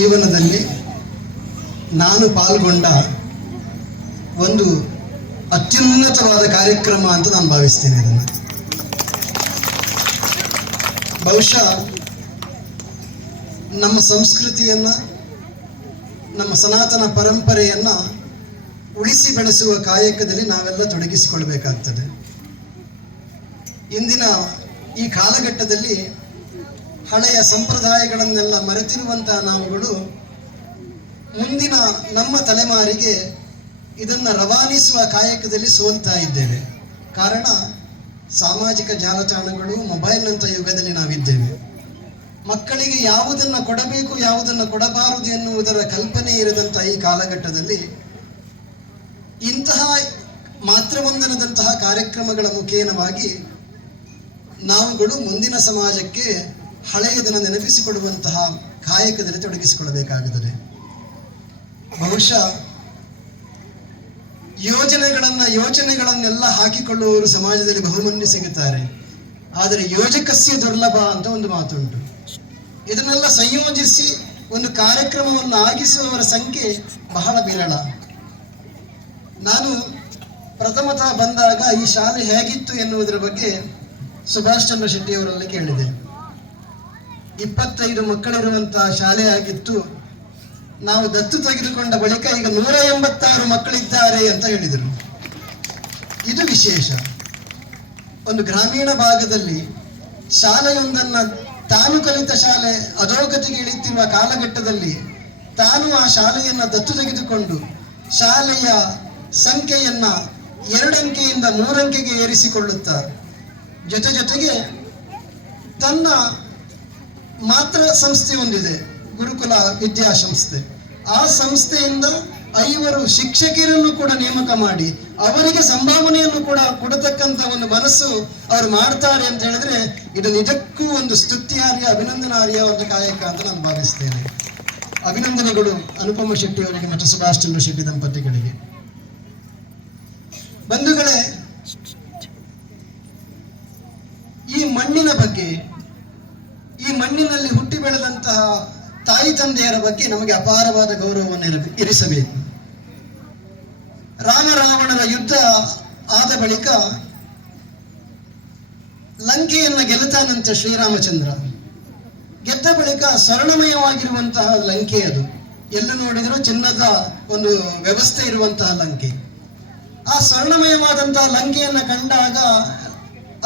ಜೀವನದಲ್ಲಿ ನಾನು ಪಾಲ್ಗೊಂಡ ಒಂದು ಅತ್ಯುನ್ನತವಾದ ಕಾರ್ಯಕ್ರಮ ಅಂತ ನಾನು ಭಾವಿಸ್ತೇನೆ. ಇದನ್ನು ಬಹುಶಃ ನಮ್ಮ ಸಂಸ್ಕೃತಿಯನ್ನು, ನಮ್ಮ ಸನಾತನ ಪರಂಪರೆಯನ್ನು ಉಳಿಸಿ ಬೆಳೆಸುವ ಕಾಯಕದಲ್ಲಿ ನಾವೆಲ್ಲ ತೊಡಗಿಸಿಕೊಳ್ಬೇಕಾಗ್ತದೆ. ಇಂದಿನ ಈ ಕಾಲಘಟ್ಟದಲ್ಲಿ ಹಳೆಯ ಸಂಪ್ರದಾಯಗಳನ್ನೆಲ್ಲ ಮರೆತಿರುವಂತಹ ನಾವುಗಳು ಮುಂದಿನ ನಮ್ಮ ತಲೆಮಾರಿಗೆ ಇದನ್ನು ರವಾನಿಸುವ ಕಾಯಕದಲ್ಲಿ ಸೋಲ್ತಾ ಇದ್ದೇವೆ. ಕಾರಣ ಸಾಮಾಜಿಕ ಜಾಲತಾಣಗಳು, ಮೊಬೈಲ್ನಂಥ ಯುಗದಲ್ಲಿ ನಾವಿದ್ದೇವೆ. ಮಕ್ಕಳಿಗೆ ಯಾವುದನ್ನು ಕೊಡಬೇಕು, ಯಾವುದನ್ನು ಕೊಡಬಾರದು ಎನ್ನುವುದರ ಕಲ್ಪನೆ ಇರದಂಥ ಈ ಕಾಲಘಟ್ಟದಲ್ಲಿ ಇಂತಹ ಮಾತೃವಂದನದಂತಹ ಕಾರ್ಯಕ್ರಮಗಳ ಮುಖೇನವಾಗಿ ನಾವುಗಳು ಮುಂದಿನ ಸಮಾಜಕ್ಕೆ ಹಳೆಯದನ್ನು ನೆನಪಿಸಿಕೊಡುವಂತಹ ಕಾಯಕದಲ್ಲಿ ತೊಡಗಿಸಿಕೊಳ್ಳಬೇಕಾಗುತ್ತದೆ. ಬಹುಶಃ ಯೋಚನೆಗಳನ್ನೆಲ್ಲ ಹಾಕಿಕೊಳ್ಳುವವರು ಸಮಾಜದಲ್ಲಿ ಬಹುಮನ್ಯ ಸಿಗುತ್ತಾರೆ. ಆದರೆ ಯೋಜಕಸ್ಯ ದುರ್ಲಭ ಅಂತ ಒಂದು ಮಾತುಂಟು. ಇದನ್ನೆಲ್ಲ ಸಂಯೋಜಿಸಿ ಒಂದು ಕಾರ್ಯಕ್ರಮವನ್ನು ಆಗಿಸುವವರ ಸಂಖ್ಯೆ ಬಹಳ ವಿರಳ. ನಾನು ಪ್ರಥಮತಃ ಬಂದಾಗ ಈ ಶಾಲೆ ಹೇಗಿತ್ತು ಎನ್ನುವುದರ ಬಗ್ಗೆ ಸುಭಾಷ್ ಚಂದ್ರ ಶೆಟ್ಟಿ ಅವರಲ್ಲಿ ಕೇಳಿದೆ. 25 ಮಕ್ಕಳಿರುವಂತಹ ಶಾಲೆ ಆಗಿತ್ತು. ನಾವು ದತ್ತು ತೆಗೆದುಕೊಂಡ ಬಳಿಕ ಈಗ 186 ಮಕ್ಕಳಿದ್ದಾರೆ ಅಂತ ಹೇಳಿದರು. ಇದು ವಿಶೇಷ. ಒಂದು ಗ್ರಾಮೀಣ ಭಾಗದಲ್ಲಿ ಶಾಲೆಯೊಂದನ್ನು, ತಾನು ಕಲಿತ ಶಾಲೆ ಅಧೋಗತಿಗೆ ಇಳಿಯುತ್ತಿರುವ ಕಾಲಘಟ್ಟದಲ್ಲಿ ತಾನು ಆ ಶಾಲೆಯನ್ನು ದತ್ತು ತೆಗೆದುಕೊಂಡು ಶಾಲೆಯ ಸಂಖ್ಯೆಯನ್ನ 2 ಅಂಕೆಯಿಂದ 3 ಅಂಕೆಗೆ ಏರಿಸಿಕೊಳ್ಳುತ್ತಾ ಜೊತೆಗೆ ತನ್ನ ಮಾತ್ರ ಸಂಸ್ಥೆ ಹೊಂದಿದೆ, ಗುರುಕುಲ ವಿದ್ಯಾಸಂಸ್ಥೆ. ಆ ಸಂಸ್ಥೆಯಿಂದ 5 ಶಿಕ್ಷಕಿಯರನ್ನು ಕೂಡ ನೇಮಕ ಮಾಡಿ ಅವರಿಗೆ ಸಂಭಾವನೆಯನ್ನು ಕೂಡ ಕೊಡತಕ್ಕಂಥ ಒಂದು ಮನಸ್ಸು ಅವರು ಮಾಡ್ತಾರೆ ಅಂತ ಹೇಳಿದ್ರೆ ಇದು ನಿಜಕ್ಕೂ ಒಂದು ಸ್ತುತ್ಯಾರ್ಹ, ಅಭಿನಂದನಾರ್ಹ ಒಂದು ಕಾಯಕ ಅಂತ ನಾನು ಭಾವಿಸ್ತೇನೆ. ಅಭಿನಂದನೆಗಳು ಅನುಪಮ ಶೆಟ್ಟಿ ಅವರಿಗೆ ಮತ್ತು ಸುಭಾಷ್ ಚಂದ್ರ ಶೆಟ್ಟಿ ದಂಪತಿಗಳಿಗೆ. ಬಂಧುಗಳೇ, ಈ ಮಣ್ಣಿನ ಬಗ್ಗೆ, ಈ ಮಣ್ಣಿನಲ್ಲಿ ಹುಟ್ಟಿ ಬೆಳೆದಂತಹ ತಾಯಿ ತಂದೆಯರ ಬಗ್ಗೆ ನಮಗೆ ಅಪಾರವಾದ ಗೌರವವನ್ನು ಇರಿಸಬೇಕು. ರಾಮ ರಾವಣರ ಯುದ್ಧ ಆದ ಬಳಿಕ ಲಂಕೆಯನ್ನು ಗೆಲ್ಲುತ್ತಾನಂತೆ ಶ್ರೀರಾಮಚಂದ್ರ. ಗೆದ್ದ ಬಳಿಕ ಸ್ವರ್ಣಮಯವಾಗಿರುವಂತಹ ಲಂಕೆ, ಅದು ಎಲ್ಲ ನೋಡಿದರೂ ಚಿನ್ನದ ಒಂದು ವ್ಯವಸ್ಥೆ ಇರುವಂತಹ ಲಂಕೆ. ಆ ಸ್ವರ್ಣಮಯವಾದಂತಹ ಲಂಕೆಯನ್ನು ಕಂಡಾಗ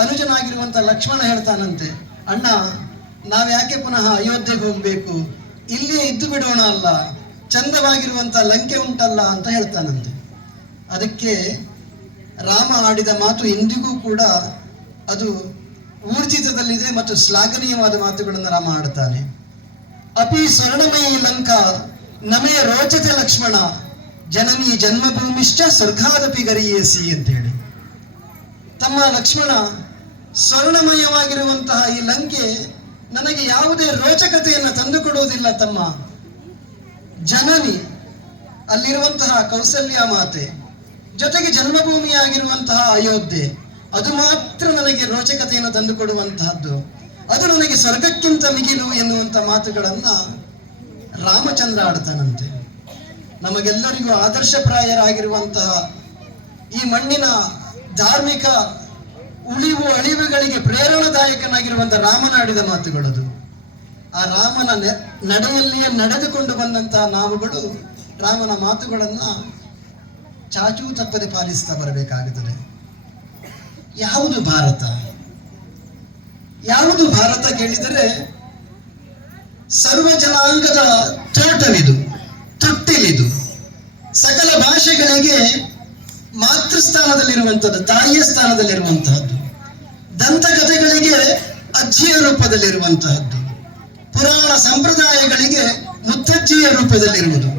ಅನುಜನಾಗಿರುವಂತಹ ಲಕ್ಷ್ಮಣ ಹೇಳ್ತಾನಂತೆ, ಅಣ್ಣ ನಾವ್ಯಾಕೆ ಪುನಃ ಅಯೋಧ್ಯೆಗೆ ಹೋಗ್ಬೇಕು, ಇಲ್ಲಿಯೇ ಇದ್ದು ಬಿಡೋಣ ಅಲ್ಲ, ಚಂದವಾಗಿರುವಂತಹ ಲಂಕೆ ಉಂಟಲ್ಲ ಅಂತ ಹೇಳ್ತಾನಂತೆ. ಅದಕ್ಕೆ ರಾಮ ಆಡಿದ ಮಾತು ಇಂದಿಗೂ ಕೂಡ ಅದು ಊರ್ಜಿತದಲ್ಲಿದೆ ಮತ್ತು ಶ್ಲಾಘನೀಯವಾದ ಮಾತುಗಳನ್ನು ರಾಮ ಆಡುತ್ತಾನೆ. ಅಪಿ ಸ್ವರ್ಣಮಯಿ ಲಂಕಾ ನಮೇ ರೋಚತೆ ಲಕ್ಷ್ಮಣ ಜನನಿ ಜನ್ಮಭೂಮಿಶ್ಚ ಸ್ವರ್ಗಾದಪಿ ಗರಿಯೇಸಿ ಅಂತ ಹೇಳಿ. ತಮ್ಮ ಲಕ್ಷ್ಮಣ, ಸ್ವರ್ಣಮಯವಾಗಿರುವಂತಹ ಈ ಲಂಕೆ ನನಗೆ ಯಾವುದೇ ರೋಚಕತೆಯನ್ನು ತಂದುಕೊಡುವುದಿಲ್ಲ ತಮ್ಮ. ಜನನಿ, ಅಲ್ಲಿರುವಂತಹ ಕೌಸಲ್ಯ ಮಾತೆ, ಜೊತೆಗೆ ಜನ್ಮಭೂಮಿಯಾಗಿರುವಂತಹ ಅಯೋಧ್ಯೆ, ಅದು ಮಾತ್ರ ನನಗೆ ರೋಚಕತೆಯನ್ನು ತಂದುಕೊಡುವಂತಹದ್ದು, ಅದು ನನಗೆ ಸ್ವರ್ಗಕ್ಕಿಂತ ಮಿಗಿಲು ಎನ್ನುವಂಥ ಮಾತುಗಳನ್ನ ರಾಮಚಂದ್ರ ಆಡ್ತಾನಂತೆ. ನಮಗೆಲ್ಲರಿಗೂ ಆದರ್ಶಪ್ರಾಯರಾಗಿರುವಂತಹ ಈ ಮಣ್ಣಿನ ಧಾರ್ಮಿಕ ಉಳಿವು ಅಳಿವುಗಳಿಗೆ ಪ್ರೇರಣಾದಾಯಕನಾಗಿರುವಂತಹ ರಾಮನಾಡಿದ ಮಾತುಗಳದು. ಆ ರಾಮನ ನಡೆಯಲ್ಲಿಯೇ ನಡೆದುಕೊಂಡು ಬಂದಂತಹ ನಾವುಗಳು ರಾಮನ ಮಾತುಗಳನ್ನ ಚಾಚೂ ತಪ್ಪದೆ ಪಾಲಿಸ್ತಾ ಬರಬೇಕಾಗುತ್ತದೆ. ಯಾವುದು ಭಾರತ? ಯಾವುದು ಭಾರತ ಕೇಳಿದರೆ ಸರ್ವ ಜನಾಂಗದ ತೋಟವಿದು, ತೊಟ್ಟಿಲಿದು, ಸಕಲ ಭಾಷೆಗಳಿಗೆ ಮಾತೃಸ್ಥಾನದಲ್ಲಿರುವಂಥದ್ದು, ತಾಯಿಯ ಸ್ಥಾನದಲ್ಲಿರುವಂತಹದ್ದು, ದಂತಕಥೆಗಳಿಗೆ ಅಜ್ಜಿಯ ರೂಪದಲ್ಲಿರುವಂತಹದ್ದು, ಪುರಾಣ ಸಂಪ್ರದಾಯಗಳಿಗೆ ಮುತ್ತಜ್ಜಿಯ ರೂಪದಲ್ಲಿರುವುದು,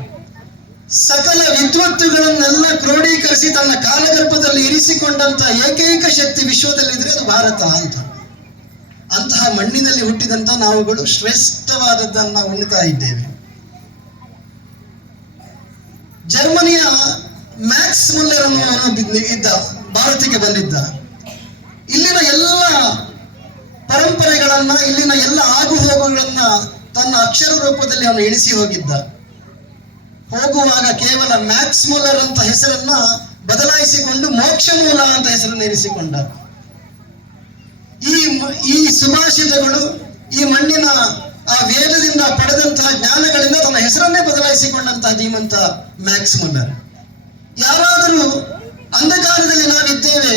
ಸಕಲ ವಿದ್ವತ್ತುಗಳನ್ನೆಲ್ಲ ಕ್ರೋಢೀಕರಿಸಿ ತನ್ನ ಕಾಲಗರ್ಭದಲ್ಲಿ ಇರಿಸಿಕೊಂಡಂತ ಏಕೈಕ ಶಕ್ತಿ ವಿಶ್ವದಲ್ಲಿದ್ರೆ ಅದು ಭಾರತ ಅಂತ. ಅಂತಹ ಮಣ್ಣಿನಲ್ಲಿ ಹುಟ್ಟಿದಂತ ನಾವುಗಳು ಶ್ರೇಷ್ಠವಾದದ್ದನ್ನು ಉಣ್ತಾ ಇದ್ದೇವೆ. ಜರ್ಮನಿಯ ಮ್ಯಾಕ್ಸ್ ಮುಲ್ಲರ್ ಅನ್ನುವ ಇದ್ದ, ಭಾರತಕ್ಕೆ ಬಂದಿದ್ದ. ಇಲ್ಲಿನ ಎಲ್ಲ ಪರಂಪರೆಗಳನ್ನ, ಇಲ್ಲಿನ ಎಲ್ಲ ಆಗುಹೋಗುಗಳನ್ನ ತನ್ನ ಅಕ್ಷರ ರೂಪದಲ್ಲಿ ಅವನು ಇಳಿಸಿ ಹೋಗಿದ್ದ. ಹೋಗುವಾಗ ಕೇವಲ ಮ್ಯಾಕ್ಸ್ ಮುಲ್ಲರ್ ಅಂತ ಹೆಸರನ್ನ ಬದಲಾಯಿಸಿಕೊಂಡು ಮೋಕ್ಷ ಮೂಲ ಅಂತ ಹೆಸರನ್ನು ಇರಿಸಿಕೊಂಡ. ಈ ಸುಭಾಷಿತಗಳು, ಈ ಮಣ್ಣಿನ ಆ ವೇದದಿಂದ ಪಡೆದಂತಹ ಜ್ಞಾನಗಳಿಂದ ತನ್ನ ಹೆಸರನ್ನೇ ಬದಲಾಯಿಸಿಕೊಂಡಂತಹ ಧೀಮಂತ ಮ್ಯಾಕ್ಸ್ ಮುಲ್ಲರ್. ಯಾರಾದರೂ ಅಂಧಕಾರದಲ್ಲಿ ನಾವಿದ್ದೇವೆ,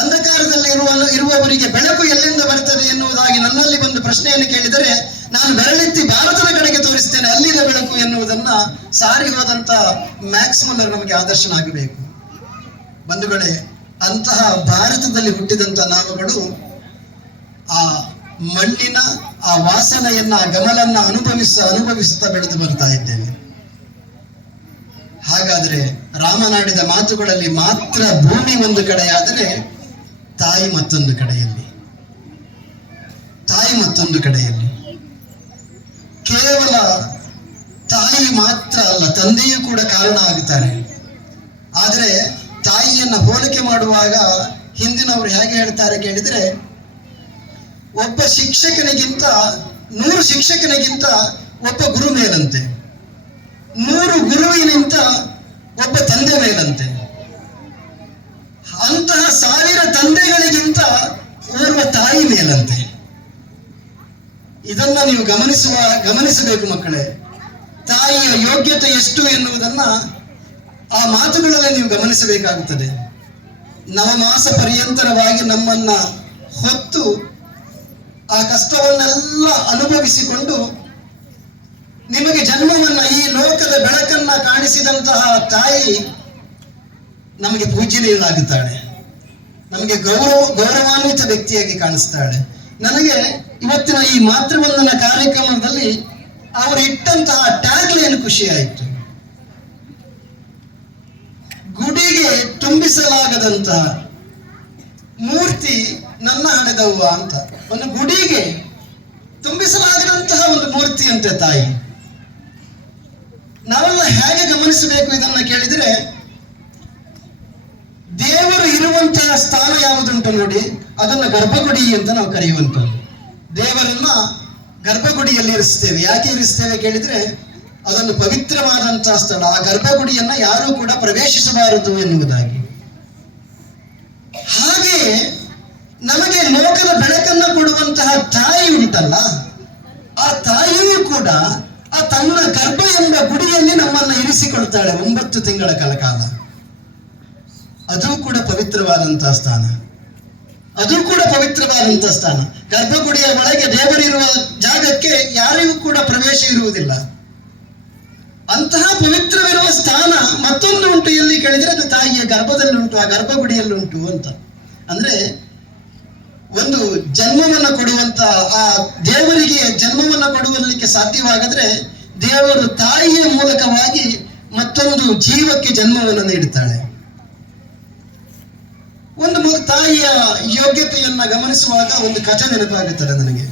ಅಂಧಕಾರದಲ್ಲಿ ಇರುವವರಿಗೆ ಬೆಳಕು ಎಲ್ಲಿಂದ ಬರ್ತದೆ ಎನ್ನುವುದಾಗಿ ನನ್ನಲ್ಲಿ ಒಂದು ಪ್ರಶ್ನೆಯನ್ನು ಕೇಳಿದರೆ ನಾನು ಬೆರಳೆತ್ತಿ ಭಾರತದ ಕಡೆಗೆ ತೋರಿಸ್ತೇನೆ, ಅಲ್ಲಿನ ಬೆಳಕು ಎನ್ನುವುದನ್ನ ಸಾರಿ ಹೋದಂತ ಮ್ಯಾಕ್ಸ್ ಮುಲ್ಲರ್ ನಮಗೆ ಆದರ್ಶನಾಗಬೇಕು. ಬಂಧುಗಳೇ, ಅಂತಹ ಭಾರತದಲ್ಲಿ ಹುಟ್ಟಿದಂತ ನಾವುಗಳು ಆ ಮಣ್ಣಿನ ಆ ವಾಸನೆಯನ್ನ, ಆ ಗಮಲನ್ನ ಅನುಭವಿಸುತ್ತಾ ಬೆಳೆದು ಬರ್ತಾ ಇದ್ದೇವೆ. ಹಾಗಾದ್ರೆ ರಾಮನಾಡಿದ ಮಾತುಗಳಲ್ಲಿ ಮಾತ್ರ ಭೂಮಿ ಒಂದು ಕಡೆಯಾದರೆ ತಾಯಿ ಮತ್ತೊಂದು ಕಡೆಯಲ್ಲಿ, ತಾಯಿ ಮತ್ತೊಂದು ಕಡೆಯಲ್ಲಿ. ಕೇವಲ ತಾಯಿ ಮಾತ್ರ ಅಲ್ಲ, ತಂದೆಯೂ ಕೂಡ ಕಾರಣ ಆಗುತ್ತಾರೆ. ಆದರೆ ತಾಯಿಯನ್ನ ಹೋಲಿಕೆ ಮಾಡುವಾಗ ಹಿಂದಿನವರು ಹೇಗೆ ಹೇಳ್ತಾರೆ ಕೇಳಿದ್ರೆ, ಒಬ್ಬ ಶಿಕ್ಷಕನಿಗಿಂತ 100 ಶಿಕ್ಷಕನಿಗಿಂತ ಒಬ್ಬ ಗುರು ಮೇಲಂತೆ, 100 ಗುರುವಿನಿಂದ ಒಬ್ಬ ತಂದೆ ಮೇಲಂತೆ, ಅಂತಹ 1000 ತಂದೆಗಳಿಗಿಂತ ಓರ್ವ ತಾಯಿ ಮೇಲಂತೆ. ಇದನ್ನ ನೀವು ಗಮನಿಸಬೇಕು ಮಕ್ಕಳೇ. ತಾಯಿಯ ಯೋಗ್ಯತೆ ಎಷ್ಟು ಎನ್ನುವುದನ್ನ ಆ ಮಾತುಗಳಲ್ಲಿ ನೀವು ಗಮನಿಸಬೇಕಾಗುತ್ತದೆ. ನವಮಾಸ ಪರ್ಯಂತರವಾಗಿ ನಮ್ಮನ್ನ ಹೊತ್ತು ಆ ಕಷ್ಟವನ್ನೆಲ್ಲ ಅನುಭವಿಸಿಕೊಂಡು ನಿಮಗೆ ಜನ್ಮವನ್ನ, ಈ ಲೋಕದ ಬೆಳಕನ್ನ ಕಾಣಿಸಿದಂತಹ ತಾಯಿ ನಮಗೆ ಪೂಜ್ಯನೀಯರಾಗುತ್ತಾಳೆ, ನಮಗೆ ಗೌರವಾನ್ವಿತ ವ್ಯಕ್ತಿಯಾಗಿ ಕಾಣಿಸ್ತಾಳೆ. ನನಗೆ ಇವತ್ತಿನ ಈ ಮಾತೃವಂದನ ಕಾರ್ಯಕ್ರಮದಲ್ಲಿ ಅವರು ಇಟ್ಟಂತಹ ಟ್ಯಾಗ್ಲೈನ್ ಖುಷಿ ಆಯಿತು. ಗುಡಿಗೆ ತುಂಬಿಸಲಾಗದಂತಹ ಮೂರ್ತಿ ನನ್ನ ಹಡೆದವ್ವ ಅಂತ. ಒಂದು ಗುಡಿಗೆ ತುಂಬಿಸಲಾಗದಂತಹ ಒಂದು ಮೂರ್ತಿ ಅಂತೆ ತಾಯಿ. ನಾವೆಲ್ಲ ಹೇಗೆ ಗಮನಿಸಬೇಕು ಇದನ್ನ ಕೇಳಿದ್ರೆ, ದೇವರು ಇರುವಂತಹ ಸ್ಥಾನ ಯಾವುದುಂಟು ನೋಡಿ, ಅದನ್ನ ಗರ್ಭಗುಡಿ ಅಂತ ನಾವು ಕರೆಯುವಂಥದ್ದು. ದೇವರನ್ನ ಗರ್ಭಗುಡಿಯಲ್ಲಿ ಇರಿಸ್ತೇವೆ. ಯಾಕೆ ಇರಿಸ್ತೇವೆ ಕೇಳಿದ್ರೆ, ಅದೊಂದು ಪವಿತ್ರವಾದಂತಹ ಸ್ಥಳ. ಆ ಗರ್ಭಗುಡಿಯನ್ನ ಯಾರೂ ಕೂಡ ಪ್ರವೇಶಿಸಬಾರದು ಎನ್ನುವುದಾಗಿ. ಹಾಗೆಯೇ ನಮಗೆ ಲೋಕದ ಬೆಳಕನ್ನ ಕೊಡುವಂತಹ ತಾಯಿ ಉಂಟಲ್ಲ, ಆ ತಾಯಿಯೂ ಕೂಡ ಆ ತನ್ನ ಗರ್ಭ ಎಂಬ ಗುಡಿಯಲ್ಲಿ ನಮ್ಮನ್ನ ಇರಿಸಿಕೊಳ್ತಾಳೆ 9 ತಿಂಗಳ ಕಾಲ. ಅದು ಕೂಡ ಪವಿತ್ರವಾದಂತಹ ಸ್ಥಾನ, ಅದು ಕೂಡ ಪವಿತ್ರವಾದಂತಹ ಸ್ಥಾನ. ಗರ್ಭಗುಡಿಯ ಒಳಗೆ ದೇವರಿರುವ ಜಾಗಕ್ಕೆ ಯಾರಿಗೂ ಕೂಡ ಪ್ರವೇಶ ಇರುವುದಿಲ್ಲ. ಅಂತಹ ಪವಿತ್ರವಿರುವ ಸ್ಥಾನ ಮತ್ತೊಂದು ಉಂಟು ಎಲ್ಲಿ ಕೇಳಿದರೆ, ಅದು ತಾಯಿಯ ಗರ್ಭದಲ್ಲಿ ಉಂಟು, ಆ ಗರ್ಭಗುಡಿಯಲ್ಲಿ ಉಂಟು ಅಂತ. ಅಂದ್ರೆ ಒಂದು ಜನ್ಮವನ್ನು ಕೊಡುವಂತ, ಆ ದೇವರಿಗೆ ಜನ್ಮವನ್ನು ಕೊಡುವಲಿಕ್ಕೆ ಸಾಧ್ಯವಾಗದ್ರೆ ದೇವರು ತಾಯಿಯ ಮೂಲಕವಾಗಿ ಮತ್ತೊಂದು ಜೀವಕ್ಕೆ ಜನ್ಮವನ್ನು ನೀಡುತ್ತಾಳೆ. ಒಂದು ತಾಯಿಯ ಯೋಗ್ಯತೆಯನ್ನ ಗಮನಿಸುವಾಗ ಒಂದು ಕಥೆ ನೆನಪಾಗುತ್ತದೆ ನನಗೆ.